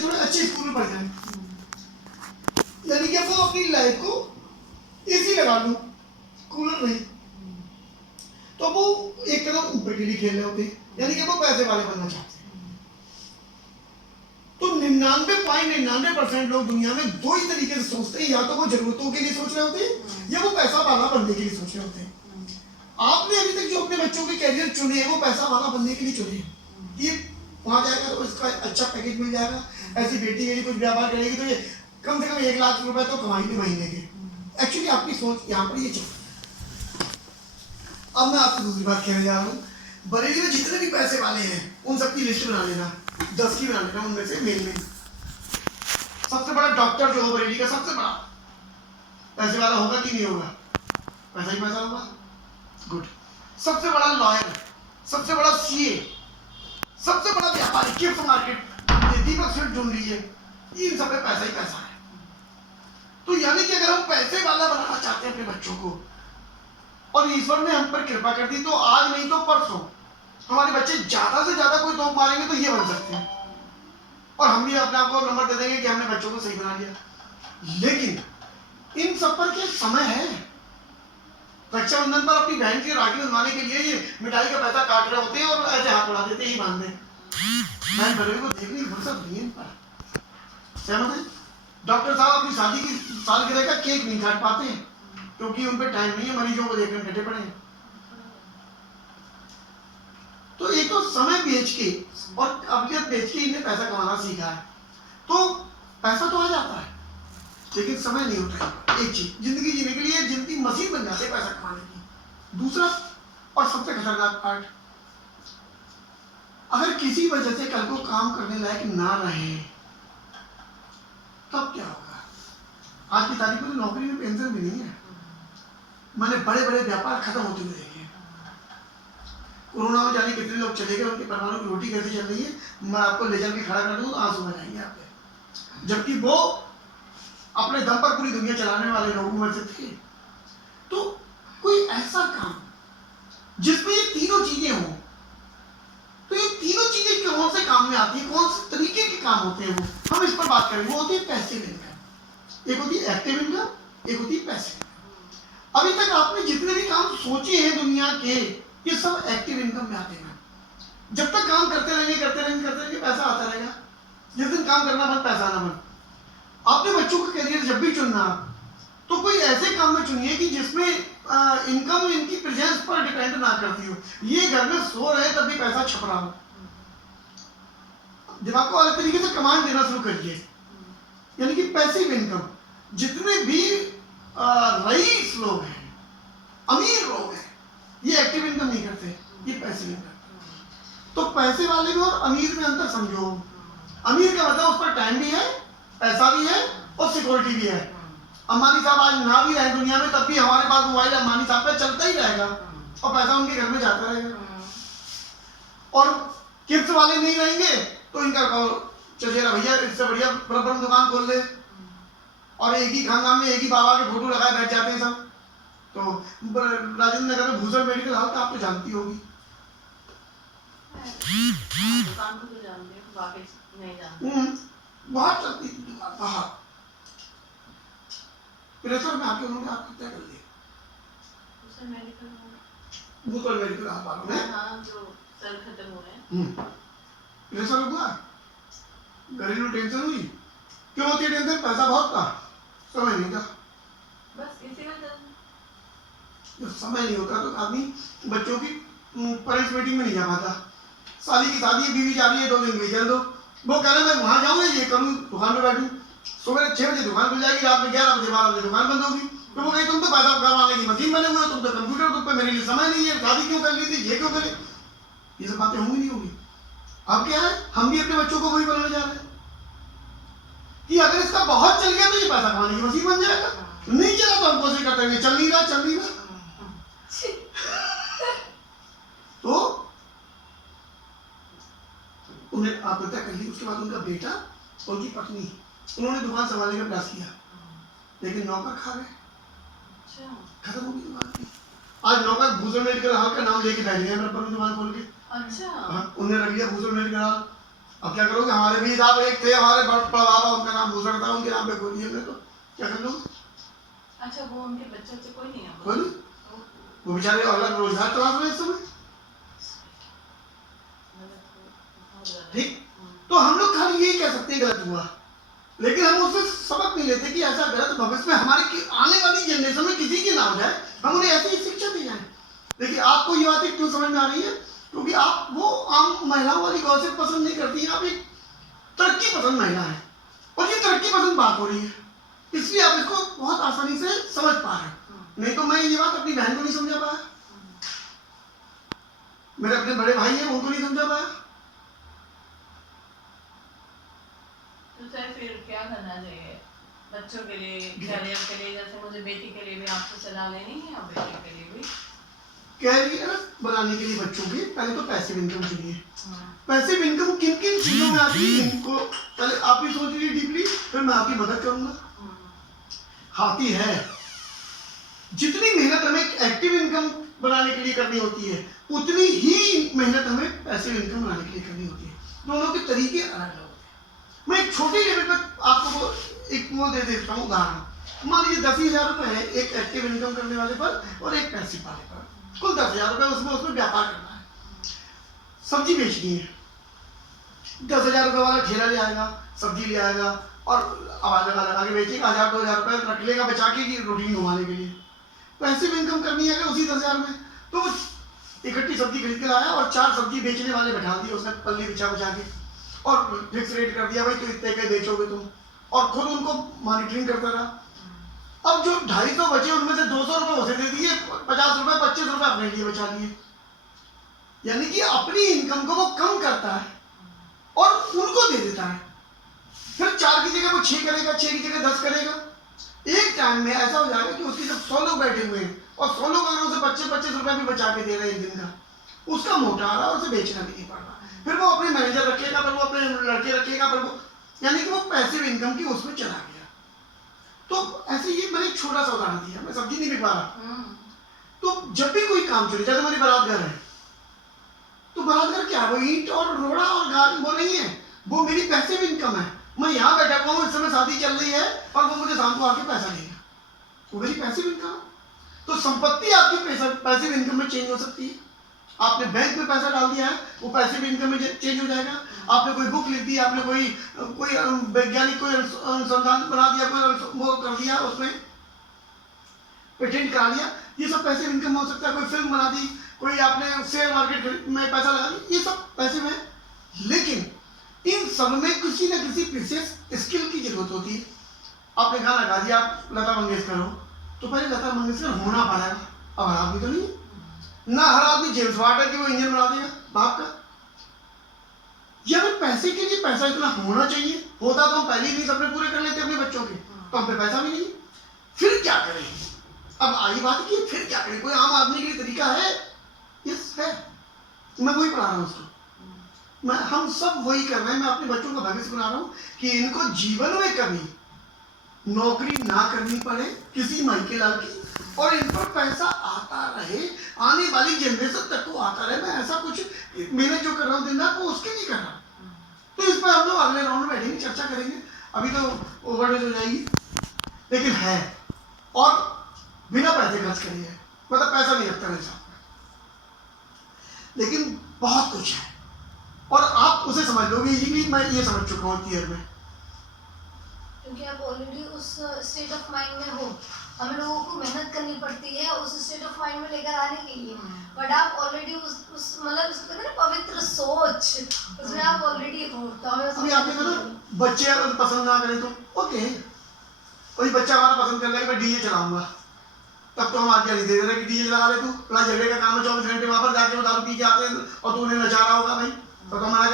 बच्चे थोड़े अच्छे स्कूल में पढ़ जाए, यानी कि वो अपनी लाइफ को एसी लगा लूं, कूलर नहीं, तो वो एक तरफ ऊपर के लिए खेल रहे होते, यानी कि वो पैसे वाले बनना चाहते हैं। तो 99.99% लोग दुनिया में दो ही तरीके से सोचते हैं, या तो वो जरूरतों के लिए सोच रहे होते हैं या वो पैसा वाला बनने के लिए सोच रहे होते हैं। आपने अभी तक जो अपने बच्चों के कैरियर चुने हैं वो पैसा वाला बनने के लिए चुने हैं। ये वहां जाएगा तो इसका अच्छा पैकेज मिल जाएगा, ऐसी बेटी मेरी कुछ व्यापार करेगी तो ये कम से कम 1 लाख रुपए तो कमाएंगे महीने के। एक्चुअली आपकी सोच यहाँ पर ये चलती है। अब मैं आपको दूसरी बात कहने जा रहा हूँ, बरेली में जितने भी पैसे वाले हैं उन सबकी लिस्ट बना लेना, 10 की बना लेना, उनमें से मेन सबसे बड़ा डॉक्टर जो हो बरेली का, सबसे बड़ा पैसे वाला होगा कि नहीं होगा? पैसा ही पैसा होगा, गुड। सबसे बड़ा लॉयर, सबसे बड़ा सीए, सबसे बड़ा व्यापारी, गिफ्ट मार्केट, दीपक स्वीट ढूंढ लीजिए, इन सब में पैसा ही पैसा है। तो यानी कि अगर हम पैसे वाला बनाना चाहते हैं अपने बच्चों को, और ईश्वर ने हम पर कृपा कर दी, तो आज नहीं तो परसों हमारे बच्चे ज्यादा से ज्यादा कोई तोप मारेंगे तो ये बन सकते हैं, और हम भी अपने आप को नंबर दे देंगे कि हमने बच्चों को सही बना लिया। लेकिन इन सब पर क्या समय है? रक्षाबंधन पर अपनी बहन की राखी बंधवाने के लिए ये मिठाई का पैसा काट रहे होते हैं और ऐसे हाथ बढ़ा देते ही बांध दें। बहन बहनों को देखने की फुर्सत नहीं है इन पर। सहमत है? डॉक्टर साहब अपनी शादी की सालगिरह का केक नहीं काट पाते हैं क्योंकि उन पर टाइम नहीं है, मरीजों को देखने में डटे पड़े हैं। तो एक तो समय बेच के और काबिलियत बेच के इन्हें पैसा कमाना सीखा है, तो पैसा तो आ जाता है लेकिन समय नहीं होता है। एक चीज, जिंदगी जीने के लिए जिंदगी मशीन बन जाती है पैसा कमाने की। दूसरा और सबसे खतरनाक पार्ट, अगर किसी वजह से कल को काम करने लायक ना रहे तब क्या होगा? आज की तारीख में नौकरी में पेंशन भी नहीं है। मैंने बड़े बड़े व्यापार खत्म होते हुए देखे। कोरोना में जाने कितने लोग चले गए, उनके परिवारों की रोटी कैसे चल रही है, मैं आपको ले जाकर खड़ा कर दूं तो आंसू आ जाएंगे आपके। जबकि वो अपने दम पर पूरी दुनिया चलाने वाले लोगों में से थे। तो कोई ऐसा काम जिसमें ये तीनों चीजें हों, तो ये तीनों चीजें कौन से काम में आती है, कौन से तरीके के काम होते हैं, वो हम इस पर बात करेंगे। वो होती है पैसिव इनकम, एक होती है एक्टिव इनकम, एक होती है पैसिव। अभी तक आपने जितने भी काम सोचे हैं दुनिया के, ये सब एक्टिव इनकम में आते हैं। जब तक काम करते रहेंगे पैसा आता रहेगा। जिस दिन काम करना बंद, पैसा ना बंद। आपने बच्चों का करियर जब भी चुनना तो कोई ऐसे काम में चुनिए कि जिसमें इनकम इनकी प्रेजेंस पर डिपेंड ना करती हो। ये घर में सो रहे तब भी पैसा छप रहा हो। दिमाग को अलग तरीके से कमांड देना शुरू करिए, यानी कि पैसिव इनकम। जितने भी रईस लोग हैं, अमीर लोग हैं, ये एक्टिव इनकम नहीं करते, ये पैसिव इनकम। तो पैसे वाले में और अमीर में अंतर समझो। अमीर का मतलब उस पर टाइम भी है, पैसा भी है और सिक्योरिटी भी है। अंबानी साहब आज ना भी रहे दुनिया में, तब भी हमारे पास मोबाइल अंबानी साहब पे चलता ही रहेगा और पैसा उनके घर में जाता रहेगा। और किप्स वाले नहीं रहेंगे तो इनका चचेरा भैया इससे बढ़िया रबड़ में दुकान खोल ले, और एक ही खानदान में एक ही बाबा के फोटो लगाए बैठ जाते हैं सब। तो राजेंद्र नगर में भूषण मेडिकल हॉल आप तो जानती होगी। दुकान को तो जानती हूँ, बाकी नहीं जानती। बहुत चलती थी दुकान बाहर। प्रेशर में आके उन्होंने आपको तय कर दिया। भूषण मेडिकल आप वालों ने, हाँ, जो सेल खत्म हो रहे हैं। प्रेशर हुआ, घरेलू टेंशन हुई। क्यों होती है टेंशन? पैसा बहुत था, समय नहीं था। बस इसी वजह से जब समय नहीं होता तो आदमी बच्चों की पेरेंट्स मीटिंग में नहीं जा पाता। साली की शादी है, बीवी जा रही है, 2 दिन भेज दो। वो कह रहे मैं वहां जाऊंगा, ये करूँ, दुकान पे बैठूं। सुबह 6 बजे दुकान खुल जाएगी, रात में 11 बजे 12 बजे दुकान बंद होगी। तो वो कहीं तुम तो पैसा कमाने की मशीन बने हुए हो, तुम तो कंप्यूटर, तुम पे मेरे लिए समय नहीं है, शादी क्यों कर ली थी, ये क्यों करे। ये सब बातें होंगी नहीं होंगी। अब क्या है, हम भी अपने बच्चों को वही बनाने जा रहे हैं कि अगर इसका बहुत चल गया तो ये पैसा कमाने की मशीन बन जाएगा, नहीं चला तो हम कोशिश करते हैं चल नहीं रहा। तो उन्हें आत्महत्या कर ली। उसके बाद उनका बेटा और उनकी पत्नी, उन्होंने दुकान संभालने का प्रयास किया लेकिन नौकर खा गए, खत्म हो गई दुकान की। आज नौकर भूषण मेडिकल हॉल का नाम लेके बैठ गए, मेरे पर दुकान खोल के। अच्छा, हाँ, उन्हें रख लिया भूषण मेडिकल हॉल। अब क्या करोगे? हमारे भी साहब एक थे, हमारे पड़वावा, उनका नाम भूषण था, उनके नाम पे खोली हमने, तो क्या कर लो? अच्छा, वो उनके बच्चे से कोई नहीं है? खोली, वो बेचारे अलग रोजगार तलाश रहे इस समय। ठीक, तो हम लोग खाली यही कह सकते हैं गलत हुआ, लेकिन हम उससे सबक नहीं लेते कि ऐसा गलत भविष्य में हमारे आने वाली जनरेशन में किसी की ना हो जाए, हम उन्हें ऐसी ही शिक्षा दी जाए। लेकिन आपको ये बातें क्यों समझ में आ रही है? क्योंकि आप वो आम महिलाओं वाली गॉसिप पसंद नहीं करती हैं, आप एक तरक्की पसंद महिला है, और ये तरक्की पसंद बात हो रही है, इसलिए आप इसको बहुत आसानी से समझ पा रहे हैं। नहीं तो मैं ये बात अपनी बहन को नहीं समझा पाया, मेरे अपने बड़े भाई हैं, उनको नहीं समझा पाया। तो सर फिर क्या करना चाहिए बच्चों के लिए, करियर के लिए? जैसे मुझे बेटी के लिए भी आपसे सलाह लेनी है और बेटे के लिए भी। कैरियर बनाने के लिए बच्चों की पहले तो पैसिव इनकम चाहिए। पैसिव इनकम किन किन चीजों में आती है, इनको पहले आप ही सोच लीजिए डीपली, फिर मैं आपकी मदद करूंगा। आती है, जितनी मेहनत हमें एक्टिव इनकम बनाने के लिए करनी होती है, उतनी ही मेहनत हमें पैसिव इनकम बनाने के लिए करनी होती है। दोनों के तरीके अलग अलग होते हैं। मैं एक छोटी लेवल पर आपको एक वो दे देता हूँ उदाहरण। मान लीजिए 10,000 रुपये है एक एक्टिव इनकम करने वाले पर और एक पैसिव वाले पर, कुल 10,000 रुपये उसमें व्यापार करना है, सब्जी बेचनी है। 10,000 रुपये वाला ठेला ले आएगा, सब्जी ले आएगा और आवाज लगा के बेचेगा, 1,000-2,000 रुपये रख लेगा बचा के कि रूटीन घुमाने के लिए। पैसिव इनकम करनी है उसी 10,000 में, तो इकट्ठी सब्जी खरीद के लाया और 4 सब्जी बेचने वाले बैठा दिए उसने, पल्ली बिछा बचा के, और फिक्स रेट कर दिया, भाई तो इतने के बेचोगे तुम, और खुद उनको मॉनिटरिंग करता रहा। अब जो 250 बचे उनमें से 200 रुपये उसे दे दिए, 50 रुपये 25 रुपये अपने लिए बचा लिए। यानी कि अपनी इनकम को वो कम करता है और उनको दे देता है। फिर 4 की जगह वो 6 करेगा, 6 की जगह 10 करेगा। एक टाइम में ऐसा हो जाएगा कि उसकी जब 100 लोग बैठे हुए हैं और 100 लोग अगर उसे 25-25 रुपये भी बचा के दे रहे हैं एक दिन का, उसका मोटा आ रहा है और उसे बेचना भी नहीं पड़ रहा। फिर वो अपने मैनेजर रखेगा, फिर वो अपने लड़के रखेगा, फिर वो, यानी कि वो पैसिव इनकम की उसमें चला गया। तो ऐसे ही मैंने एक छोटा सा उदाहरण दिया, मैं सब्जी नहीं बिक पा रहा, तो जब भी कोई काम चले, जैसे मेरी बारात घर है, तो बारात घर क्या है, वो ईंट और रोड़ा और गाड़ी वो नहीं है, वो मेरी पैसिव इनकम है। मैं यहाँ बैठा हुआ हूँ, इस समय शादी चल रही है और वो मुझे शाम को आके पैसा देगा, वो मेरी पैसिव इनकम है। तो संपत्ति आपकी पैसिव इनकम में चेंज हो सकती है। आपने बैंक में पैसा डाल दिया है, वो पैसिव इनकम में चेंज हो जाएगा। आपने कोई बुक लिख दी, आपने कोई वैज्ञानिक कोई अनुसंधान बना दिया, कोई वो कर दिया, उसमें पेटेंट करा लिया, ये सब पैसिव इनकम हो सकता है। कोई फिल्म बना दी, कोई आपने शेयर मार्केट में पैसा लगा दिया, ये सब पैसिव है। लेकिन इन सब में किसी न किसी विशेष स्किल की जरूरत होती है। आपने गाना गा दिया, आप लता मंगेशकर हो, तो पहले लता मंगेशकर होना पड़ेगा। अब हर आदमी तो नहीं, ना हर आदमी जेम्स बॉन्ड है कि वो इंजन बना देगा बाप का। या फिर पैसे के लिए पैसा इतना होना चाहिए, होता तो हम पहले ही नहीं सपने पूरे कर लेते अपने बच्चों के, तो हम पे पैसा भी नहीं। फिर क्या करें? अब आई बात की फिर क्या करें? कोई आम आदमी के लिए तरीका है? यस है, मैं वही पढ़ा रहा हूँ उसको। हम सब वही कर रहे हैं। मैं अपने बच्चों का भविष्य बना रहा हूँ कि इनको जीवन में कभी नौकरी ना करनी पड़े किसी मायके लाल की, और इन पर पैसा आता रहे, आने वाली जनरेशन तक को आता रहे। मैं ऐसा कुछ मैंने जो कर रहा हूँ दिन रात वो उसके लिए कर रहा हूँ। तो इस पर हम लोग अगले राउंड में बैठेंगे, चर्चा करेंगे। अभी तो ओवरडोज हो जाएगी, लेकिन है, और बिना पैसे खर्च करिए, मतलब पैसा नहीं लगता मेरे साथ, लेकिन बहुत कुछ है और आप उसे समझ लोगे। ये मैं ये समझ चुका हूँ क्लियर में, क्योंकि आप ऑलरेडी उस स्टेट ऑफ माइंड में हो। हम लोगों को मेहनत करनी पड़ती है उस स्टेट ऑफ माइंड में लेकर आने के लिए, बट आप ऑलरेडी उस मतलब उसको कहते हैं ना पवित्र सोच, उसमें आप ऑलरेडी हो। तो हमें अभी आपने कहा बच्चे अगर पसंद ना करें तो ओके, कोई बच्चा हमारा पसंद कर लेगा, मैं डीजे चलाऊंगा, तब तो हम आज्ञा नहीं दे रहे कि डीजे लगा ले, तू बड़ा झगड़े का काम है, 24 घंटे वहां पर जाके वो दारू पी के आते हैं और तू उन्हें नचा रहा होगा भाई, तो मना